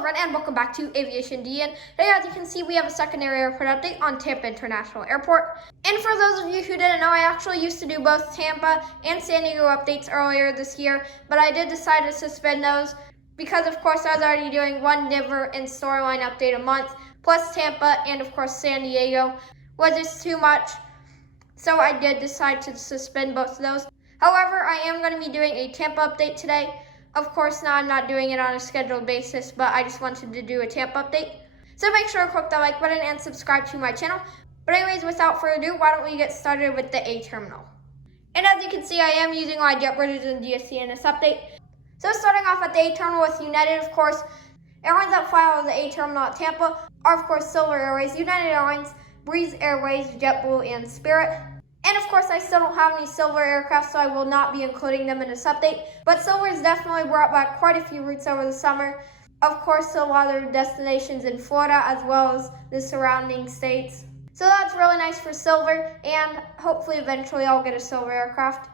everyone, and welcome back to Aviation DN. Today, as you can see, we have a secondary airport update on Tampa International Airport. And for those of you who didn't know, I actually used to do both Tampa and San Diego updates earlier this year, but I did decide to suspend those because, of course, I was already doing one Denver and storyline update a month, plus Tampa and, of course, San Diego was just too much. So I did decide to suspend both of those. However, I am going to be doing a Tampa update today. Of course, now I'm not doing it on a scheduled basis, but I just wanted to do a Tampa update. So make sure to click that like button and subscribe to my channel. But anyways, without further ado, why don't we get started with the A terminal. And as you can see, I am using my JetBridges and DSC in this update. So starting off at the A terminal with United, of course, airlines that fly out of the A terminal at Tampa are, of course, Silver Airways, United Airlines, Breeze Airways, JetBlue, and Spirit. And of course, I still don't have any Silver aircraft, so I will not be including them in this update. But Silver has definitely brought back quite a few routes over the summer. Of course, a lot of destinations in Florida as well as the surrounding states. So that's really nice for Silver, and hopefully eventually I'll get a Silver aircraft.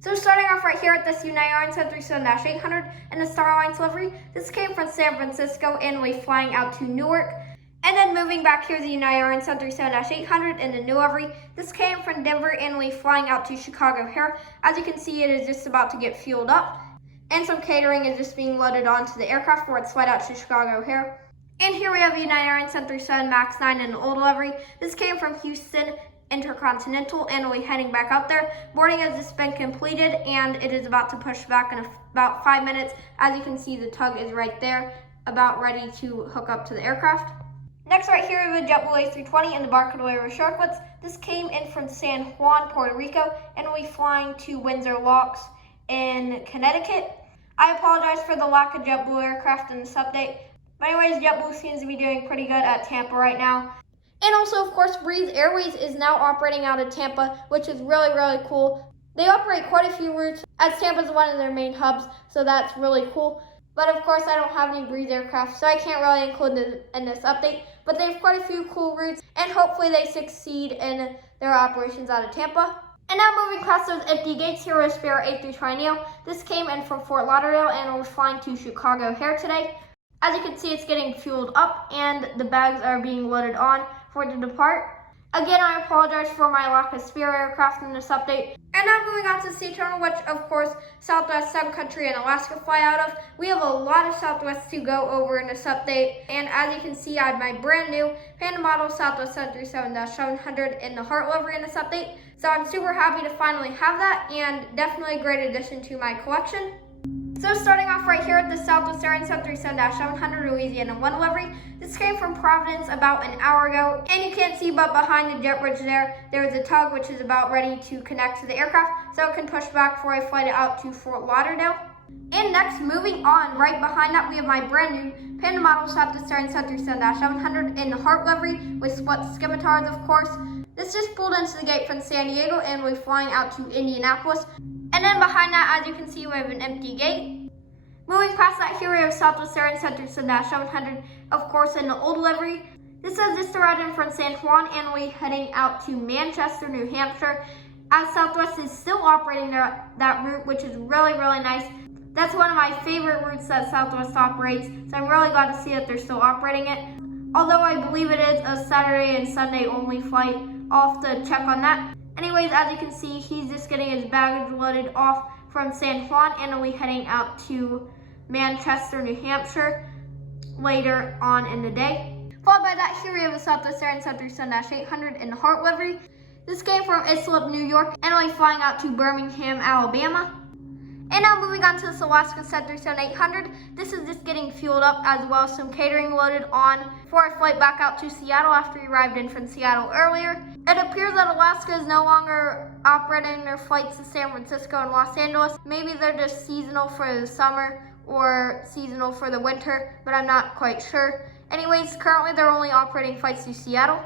So starting off right here at this United Airlines 737-800 and the Star Alliance livery, this came from San Francisco and will be flying out to Newark. And then moving back here, the United Airlines 737-800 in the new livery. This came from Denver and will be flying out to Chicago here. As you can see, it is just about to get fueled up. And some catering is just being loaded onto the aircraft before it's flight out to Chicago here. And here we have the United Airlines 737 MAX 9 in the old livery. This came from Houston Intercontinental and will be heading back out there. Boarding has just been completed and it is about to push back in about 5 minutes. As you can see, the tug is right there, about ready to hook up to the aircraft. Next right here is the JetBlue A320 and the Barcadero Sharklets. This came in from San Juan, Puerto Rico, and will be flying to Windsor Locks in Connecticut. I apologize for the lack of JetBlue aircraft in this update. But anyways, JetBlue seems to be doing pretty good at Tampa right now. And also, of course, Breeze Airways is now operating out of Tampa, which is really, really cool. They operate quite a few routes, as Tampa is one of their main hubs, so that's really cool. But of course, I don't have any Breeze aircraft, so I can't really include them in this update. But they have quite a few cool routes, and hopefully they succeed in their operations out of Tampa. And now moving past those empty gates, here is Spirit A320neo. This came in from Fort Lauderdale and was flying to Chicago here today. As you can see, it's getting fueled up, and the bags are being loaded on for it to depart. Again, I apologize for my lack of Spirit aircraft in this update. And now moving on to the C terminal, which of course Southwest, Sun Country, and Alaska fly out of. We have a lot of Southwest to go over in this update. And as you can see, I have my brand new Panda model Southwest 737-700 in the Heart livery in this update. So I'm super happy to finally have that, and definitely a great addition to my collection. So starting off right here at the Southwest Airlines 737-700 Louisiana 1 livery. This came from Providence about an hour ago, and you can't see, but behind the jet bridge there's a tug which is about ready to connect to the aircraft, so it can push back before I flight it out to Fort Lauderdale. And next, moving on, right behind that, we have my brand new Panda model Southwest Airlines 737-700 in the Heart livery with split scimitars, of course. This just pulled into the gate from San Diego and will be flying out to Indianapolis. And then behind that, as you can see, we have an empty gate. Moving past that, here we have Southwest Airlines 737-700, of course, in the old livery. This has just arrived in from San Juan and will be heading out to Manchester, New Hampshire, as Southwest is still operating that route, which is really, really nice. That's one of my favorite routes that Southwest operates, so I'm really glad to see that they're still operating it. Although I believe it is a Saturday and Sunday only flight. I'll have to check on that. Anyways, as you can see, he's just getting his baggage loaded off from San Juan and will be heading out to Manchester, New Hampshire later on in the day. Followed by that, here we have a Southwest Airlines 737-800 in the Heart livery. This came from Islip, New York, and will be flying out to Birmingham, Alabama. And now moving on to this Alaska 737-800. This is just getting fueled up, as well as some catering loaded on for a flight back out to Seattle after he arrived in from Seattle earlier. It appears that Alaska is no longer operating their flights to San Francisco and Los Angeles. Maybe they're just seasonal for the summer or seasonal for the winter, but I'm not quite sure. Anyways, currently they're only operating flights to Seattle.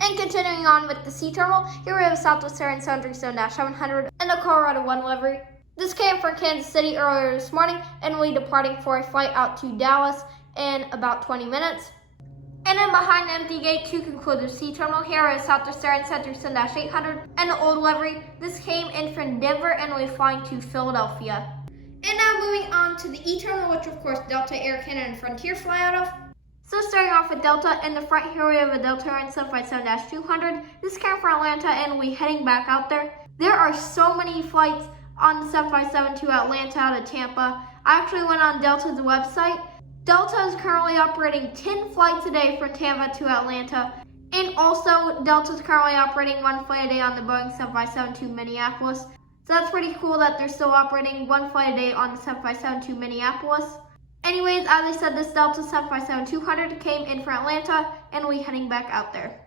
And continuing on with the C terminal, here we have Southwest Airlines 737-700 and the Colorado 1 livery. This came from Kansas City earlier this morning and will be departing for a flight out to Dallas in about 20 minutes. And then behind the empty gate to conclude the C terminal, here is Southwest Airlines 737-800 and the old livery. This came in from Denver and will be flying to Philadelphia. And now moving on to the E-Terminal, which of course Delta, Air Canada, and Frontier fly out of. So starting off with Delta, in the front here we have a Delta Airlines 757-200. This came from Atlanta and we're heading back out there. There are so many flights on the 757 to Atlanta out of Tampa. I actually went on Delta's website. Delta is currently operating 10 flights a day from Tampa to Atlanta. And also, Delta is currently operating 1 flight a day on the Boeing 757 to Minneapolis. So that's pretty cool that they're still operating 1 flight a day on the 757 to Minneapolis. Anyways, as I said, this Delta 757-200 came in from Atlanta, and we're heading back out there.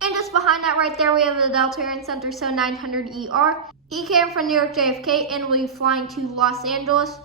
And just behind that right there, we have the Delta Airlines Center 900ER. He came from New York JFK, and we're flying to Los Angeles.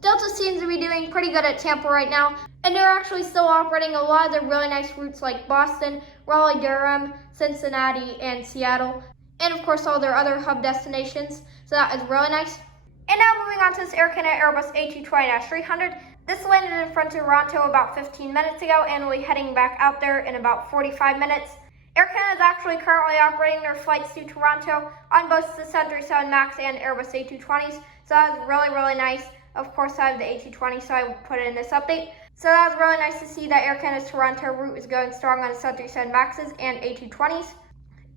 Delta seems to be doing pretty good at Tampa right now, and they're actually still operating a lot of the really nice routes like Boston, Raleigh, Durham, Cincinnati, and Seattle, and of course all their other hub destinations, so that is really nice. And now moving on to this Air Canada Airbus A220-300. This landed in front of Toronto about 15 minutes ago, and we'll be heading back out there in about 45 minutes. Air Canada is actually currently operating their flights to Toronto on both the 737 MAX and Airbus A220s, so that was really, really nice. Of course, I have the A220, so I put it in this update. So that was really nice to see that Air Canada's Toronto route is going strong on the 737 MAXs and A220s.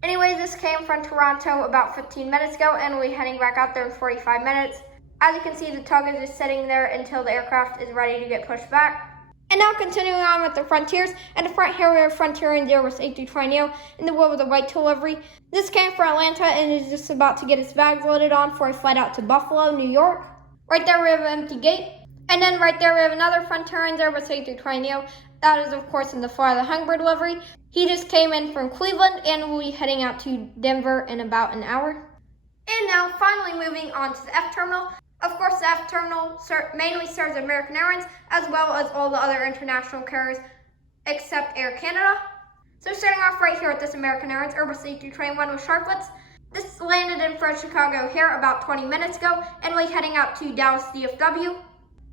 Anyways, this came from Toronto about 15 minutes ago, and we'll be heading back out there in 45 minutes. As you can see, the tug is just sitting there until the aircraft is ready to get pushed back. And now continuing on with the Frontiers, and the front here we have Frontier and the Airbus A320neo in the wood with a white tail livery. This came from Atlanta and is just about to get its bags loaded on for a flight out to Buffalo, New York. Right there we have an empty gate. And then right there we have another Frontier and Airbus A320neo. That is of course in the Fly the Hummingbird livery. He just came in from Cleveland and will be heading out to Denver in about an hour. And now finally moving on to the F terminal. Of course, the F terminal mainly serves American Airlines as well as all the other international carriers except Air Canada. So starting off right here with this American Airlines Airbus A321 with Sharklets. This landed in front of Chicago here about 20 minutes ago, and we're heading out to Dallas DFW.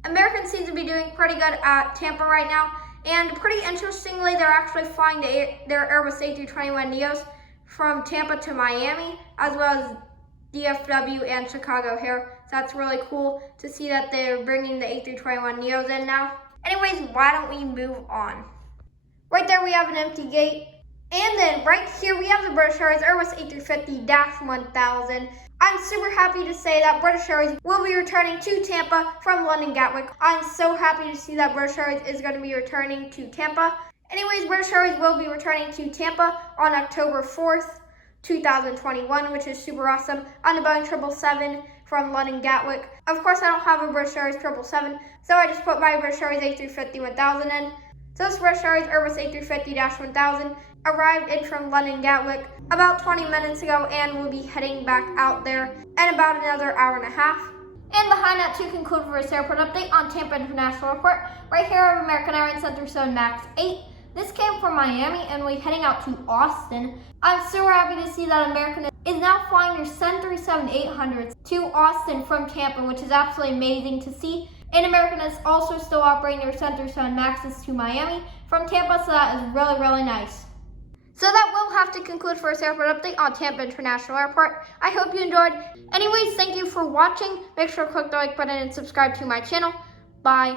American seems to be doing pretty good at Tampa right now, and pretty interestingly, they're actually flying their Airbus A321neos from Tampa to Miami, as well as DFW and Chicago here. So that's really cool to see that they're bringing the A321neos in now. Anyways, why don't we move on? Right there we have an empty gate. And then right here we have the British Airways Airbus A350-1000. I'm super happy to say that British Airways will be returning to Tampa from London Gatwick. I'm so happy to see that British Airways is going to be returning to Tampa. Anyways, British Airways will be returning to Tampa on October 4th, 2021, which is super awesome, on the Boeing 777 from London Gatwick. Of course, I don't have a British Airways 777, so I just put my British Airways A350-1000 in. So this British Airways Airbus A350-1000 arrived in from London Gatwick about 20 minutes ago, and we'll be heading back out there in about another hour and a half. And behind that, to conclude for this airport update on Tampa International Airport, right here I have American Airlines 737 MAX 8. This came from Miami, and we're heading out to Austin. I'm so happy to see that American is now flying their 737-800s to Austin from Tampa, which is absolutely amazing to see. And American is also still operating their 737 MAXs to Miami from Tampa, so that is really, really nice. So that will have to conclude for this airport update on Tampa International Airport. I hope you enjoyed. Anyways, thank you for watching. Make sure to click the like button and subscribe to my channel. Bye.